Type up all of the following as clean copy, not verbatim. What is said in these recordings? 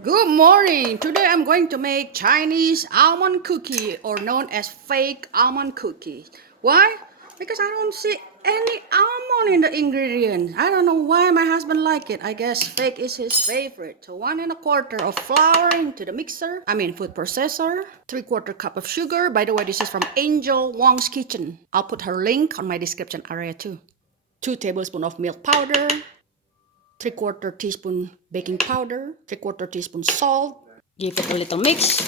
Good morning. Today I'm going to make Chinese almond cookie or known as fake almond cookies. Why? Because I don't see any almond in the ingredients. I don't know why my husband like it. I guess fake is his favorite. So 1 1/4 of flour into the mixer. Food processor. 3/4 cup of sugar. By the way, this is from Angel Wong's kitchen. I'll put her link on my description area too. 2 tablespoons of milk powder. 3/4 teaspoon baking powder, 3/4 teaspoon salt. Give it a little mix.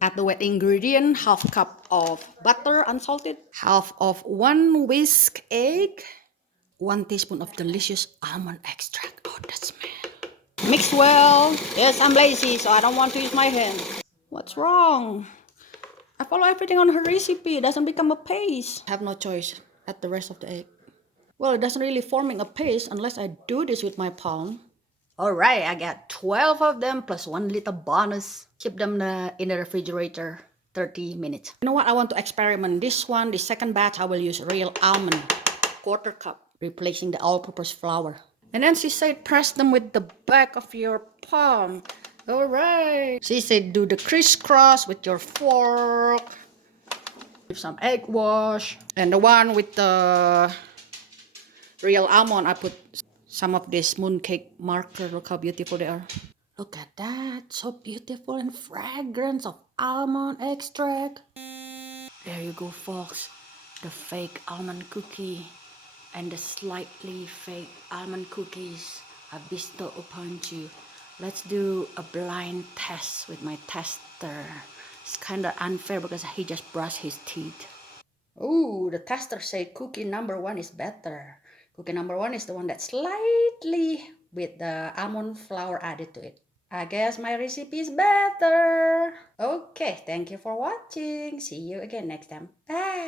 Add the wet ingredient, half cup of butter unsalted, half of 1 whisk egg, 1 teaspoon of delicious almond extract. Oh, that smell. Mix well. Yes, I'm lazy, so I don't want to use my hand. What's wrong? I follow everything on her recipe. It doesn't become a paste. I have no choice. Add the rest of the egg. Well, it doesn't really forming a paste unless I do this with my palm. Alright, I got 12 of them plus 1 little bonus. Keep them in the refrigerator 30 minutes. You know what? I want to experiment this one. The second batch, I will use real almond. 1/4 cup, replacing the all-purpose flour. And then she said press them with the back of your palm. Alright. She said do the crisscross with your fork. Give some egg wash. And the one with the real almond, I put some of this mooncake marker. Look how beautiful they are. Look at that, so beautiful and fragrance of almond extract. There you go, folks. The fake almond cookie and the slightly fake almond cookies I bestow upon you. Let's do a blind test with my tester. It's kind of unfair because he just brushed his teeth. Oh, the tester said cookie number 1 is better. Cookie number 1 is the one that's slightly with the almond flour added to it. I guess my recipe is better. Okay, thank you for watching. See you again next time. Bye.